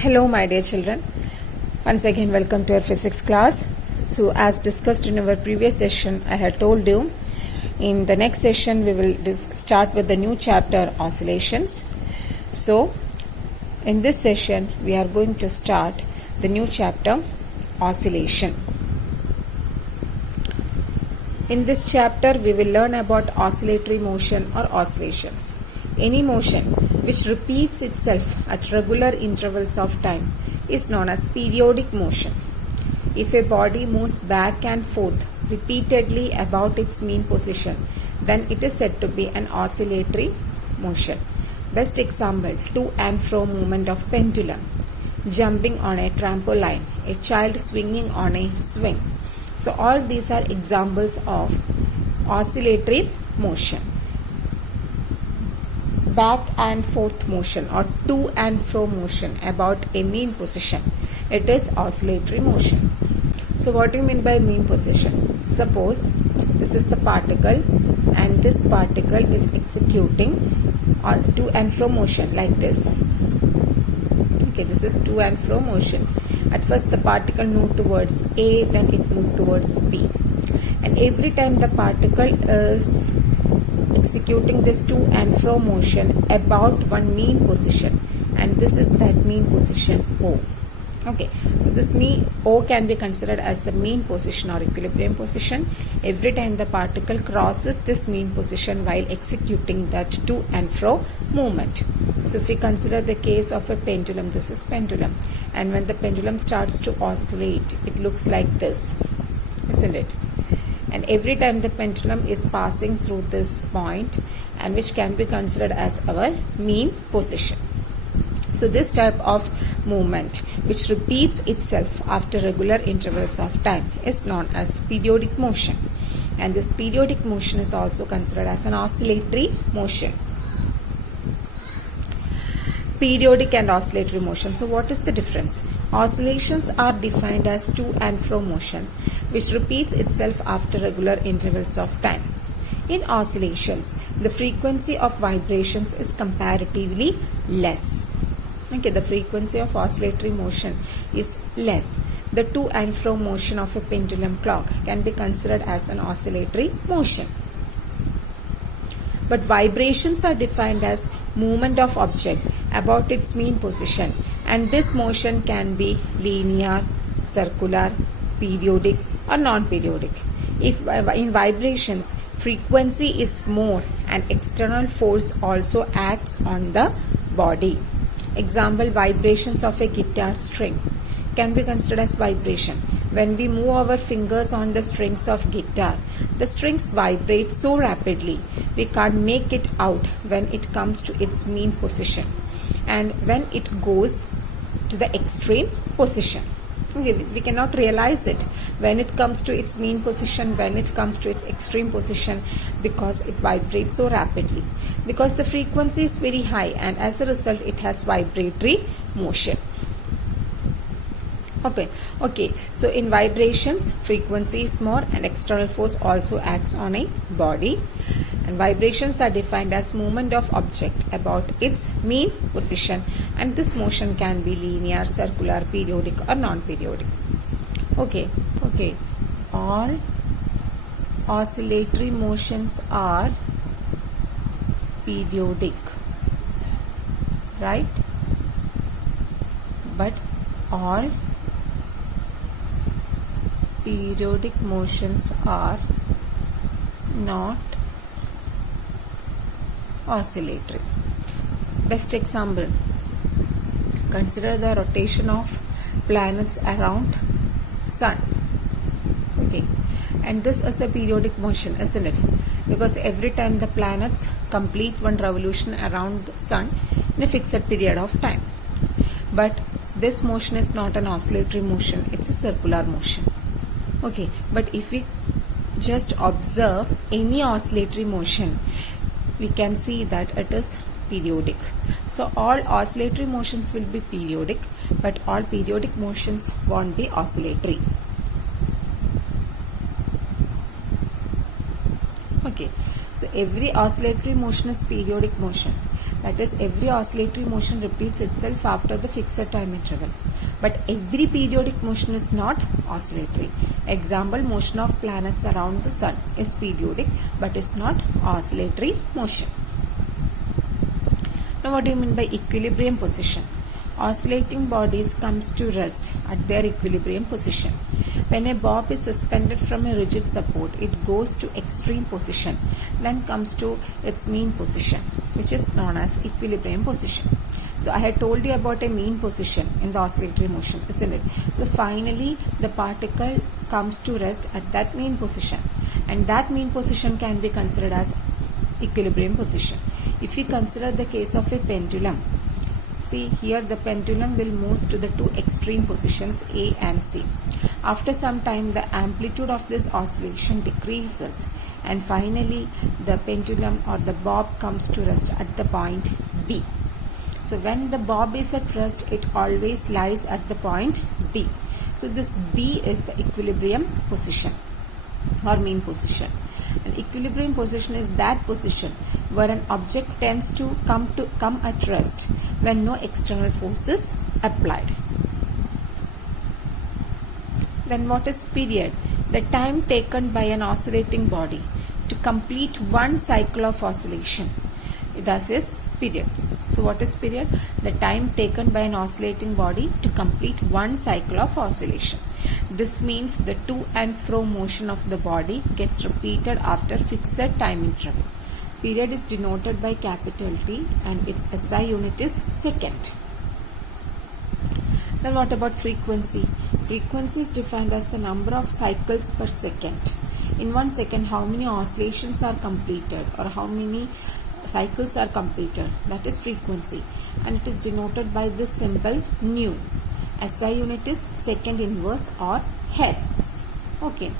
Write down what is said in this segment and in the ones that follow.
Hello my dear children, once again welcome to our physics class. So as discussed in our previous session, I had told you in the next session we will start with the new chapter oscillations. So in this session we are going to start the new chapter oscillation. In this chapter we will learn about oscillatory motion or oscillations. Any motion which repeats itself at regular intervals of time is known as periodic motion. If a body moves back and forth repeatedly about its mean position, then it is said to be an oscillatory motion. Best example, to and fro movement of pendulum, jumping on a trampoline, a child swinging on a swing. So all these are examples of oscillatory motion. Back and forth motion or to and fro motion about a mean position, it is oscillatory motion. So what do you mean by mean position? Suppose this is the particle and this particle is executing to and fro motion like this. Okay, this is to and fro motion. At first the particle moved towards A, then it moved towards B, and every time the particle is executing this to and fro motion about one mean position, and this is that mean position O. Okay, so this mean O can be considered as the mean position or equilibrium position every time the particle crosses this mean position while executing that to and fro movement. So if we consider the case of a pendulum, this is pendulum, and when the pendulum starts to oscillate, it looks like this, isn't it? And every time the pendulum is passing through this point, and which can be considered as our mean position. So this type of movement which repeats itself after regular intervals of time is known as periodic motion, and this periodic motion is also considered as an oscillatory motion. Periodic and oscillatory motion. So what is the difference? Oscillations are defined as to and fro motion which repeats itself after regular intervals of time. In oscillations, the frequency of vibrations is comparatively less. Okay, the frequency of oscillatory motion is less. The to and fro motion of a pendulum clock can be considered as an oscillatory motion. But vibrations are defined as movement of object about its mean position, and this motion can be linear, circular, periodic or non-periodic. If in vibrations frequency is more and external force also acts on the body. Example, vibrations of a guitar string can be considered as vibration. When we move our fingers on the strings of guitar, the strings vibrate so rapidly we can't make it out when it comes to its mean position and when it goes to the extreme position. Okay, we cannot realize it when it comes to its mean position, when it comes to its extreme position, because it vibrates so rapidly, because the frequency is very high, and as a result it has vibratory motion. Okay, so in vibrations frequency is more and external force also acts on a body, and vibrations are defined as movement of object about its mean position, and this motion can be linear, circular, periodic or non-periodic. Okay, all oscillatory motions are periodic, right? But all periodic motions are not oscillatory. Best example, consider the rotation of planets around sun. Okay, and this is a periodic motion, isn't it? Because every time the planets complete one revolution around the sun in a fixed period of time. But this motion is not an oscillatory motion, it's a circular motion. Okay, but if we just observe any oscillatory motion, we can see that it is periodic. So all oscillatory motions will be periodic, but all periodic motions won't be oscillatory. Okay, so every oscillatory motion is periodic motion, That is, every oscillatory motion repeats itself after the fixed time interval. But every periodic motion is not oscillatory. Example, motion of planets around the sun is periodic but is not oscillatory motion. Now, what do you mean by equilibrium position? Oscillating bodies comes to rest at their equilibrium position. When a bob is suspended from a rigid support, it goes to extreme position, then comes to its mean position, which is known as equilibrium position. So I had told you about a mean position in the oscillatory motion, isn't it? So finally the particle comes to rest at that mean position, and that mean position can be considered as equilibrium position. If we consider the case of a pendulum, see here the pendulum will move to the two extreme positions A and C. After some time the amplitude of this oscillation decreases, and finally the pendulum or the bob comes to rest at the point B. So when the bob is at rest, it always lies at the point B. So this B is the equilibrium position or mean position. An equilibrium position is that position where an object tends to come at rest when no external force is applied. Then what is period? The time taken by an oscillating body to complete one cycle of oscillation. That is period. So what is period? The time taken by an oscillating body to complete one cycle of oscillation. This means the to and fro motion of the body gets repeated after fixed time interval. Period is denoted by capital T and its SI unit is second. Then what about frequency? Frequency is defined as the number of cycles per second. In 1 second, how many oscillations are completed or how many cycles are completed, that is frequency, and it is denoted by this symbol nu. SI unit is second inverse or hertz. Okay,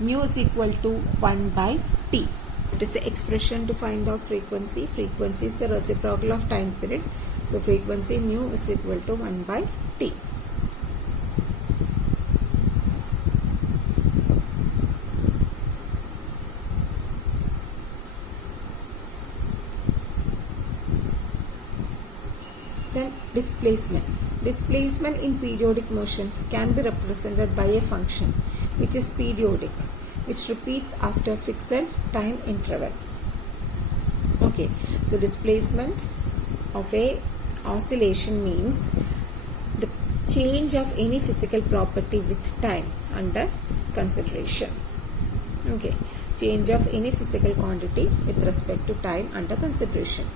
nu is equal to 1 by T. It is the expression to find out frequency. Frequency is the reciprocal of time period. So frequency nu is equal to 1 by T. Then displacement. Displacement in periodic motion can be represented by a function which is periodic, which repeats after fixed time interval. Okay, so displacement of a oscillation means the change of any physical property with time under consideration. Okay, change of any physical quantity with respect to time under consideration.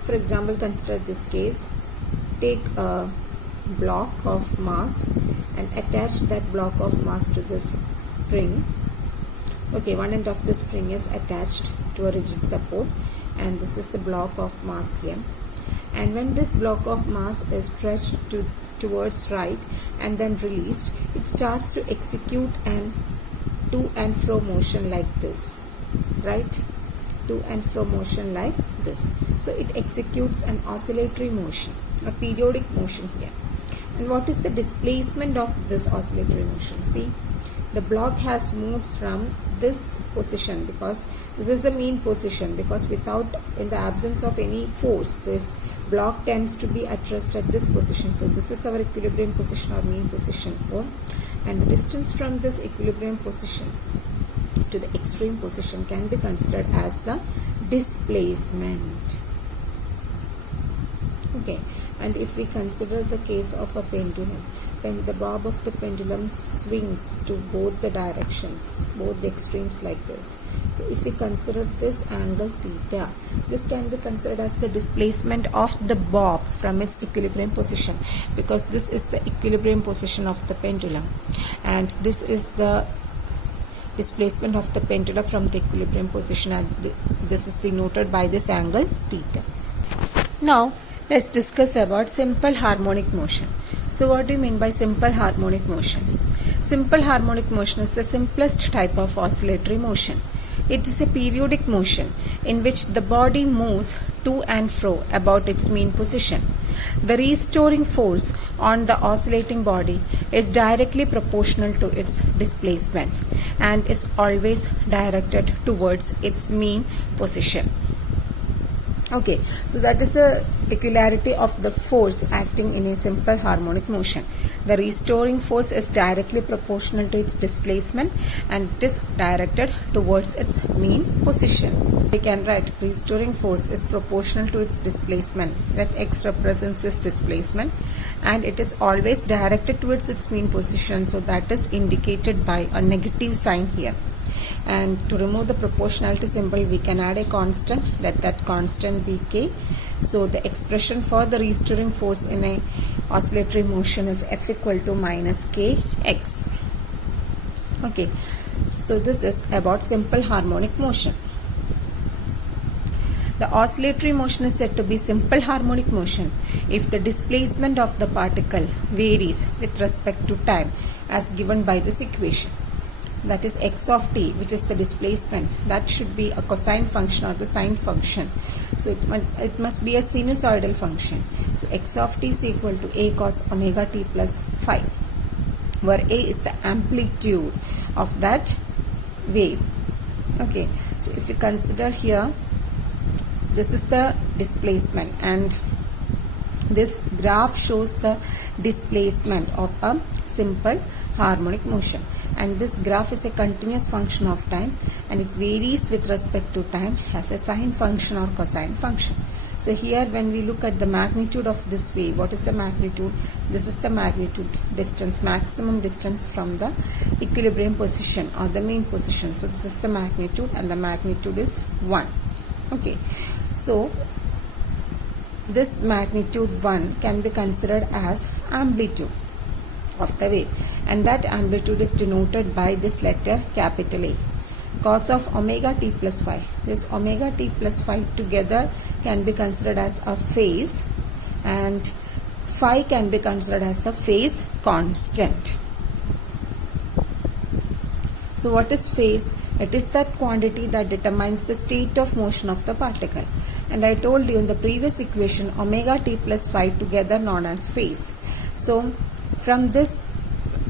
For example, consider this case. Take a block of mass and attach that block of mass to this spring. Okay, one end of the spring is attached to a rigid support, and this is the block of mass here. And when this block of mass is stretched towards right and then released, it starts to execute an to and fro motion like this, right? To and fro motion like this. So it executes an oscillatory motion, a periodic motion here. And what is the displacement of this oscillatory motion? See, the block has moved from this position because this is the mean position, because in the absence of any force, this block tends to be at rest at this position. So this is our equilibrium position or mean position O, and the distance from this equilibrium position to the extreme position can be considered as the displacement. Okay, and if we consider the case of a pendulum, when the bob of the pendulum swings to both the directions, both the extremes like this. So if we consider this angle theta, this can be considered as the displacement of the bob from its equilibrium position, because this is the equilibrium position of the pendulum and this is the displacement of the pendulum from the equilibrium position, and this is denoted by this angle theta. Now let's discuss about simple harmonic motion. So what do you mean by simple harmonic motion? Simple harmonic motion is the simplest type of oscillatory motion. It is a periodic motion in which the body moves to and fro about its mean position. The restoring force on the oscillating body is directly proportional to its displacement and is always directed towards its mean position. Okay, so that is the peculiarity of the force acting in a simple harmonic motion. The restoring force is directly proportional to its displacement and it is directed towards its mean position. We can write restoring force is proportional to its displacement, that x represents its displacement, and it is always directed towards its mean position, so that is indicated by a negative sign here. And to remove the proportionality symbol, we can add a constant. Let that constant be k. So the expression for the restoring force in a oscillatory motion is F equal to minus kx. Okay, so this is about simple harmonic motion. The oscillatory motion is said to be simple harmonic motion if the displacement of the particle varies with respect to time as given by this equation. That is x of t, which is the displacement, that should be a cosine function or the sine function. So it must be a sinusoidal function. So x of t is equal to a cos omega t plus phi, where a is the amplitude of that wave. Okay, so if you consider here, this is the displacement and this graph shows the displacement of a simple harmonic motion, and this graph is a continuous function of time and it varies with respect to time as a sine function or cosine function. So here when we look at the magnitude of this wave, what is the magnitude? This is the magnitude distance, maximum distance from the equilibrium position or the mean position. So this is the magnitude and the magnitude is 1. Okay, so this magnitude 1 can be considered as amplitude of the wave, and that amplitude is denoted by this letter capital A. Cos of omega t plus phi, this omega t plus phi together can be considered as a phase, and phi can be considered as the phase constant. So what is phase? It is that quantity that determines the state of motion of the particle, and I told you in the previous equation omega t plus phi together known as phase. So from this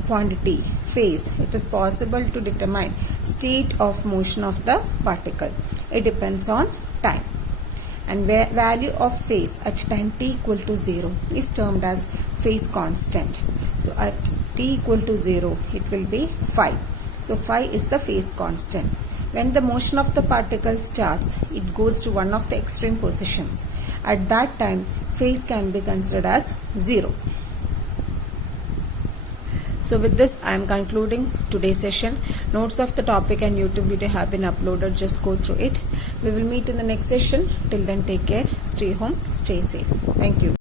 quantity phase, it is possible to determine state of motion of the particle. It depends on time, and value of phase at time t equal to 0 is termed as phase constant. So at t equal to 0 it will be phi. So phi is the phase constant. When the motion of the particle starts, it goes to one of the extreme positions. At that time phase can be considered as 0. So with this I am concluding today's session. Notes of the topic and YouTube video have been uploaded. Just go through it. We will meet in the next session. Till then, take care, stay home, stay safe. Thank you.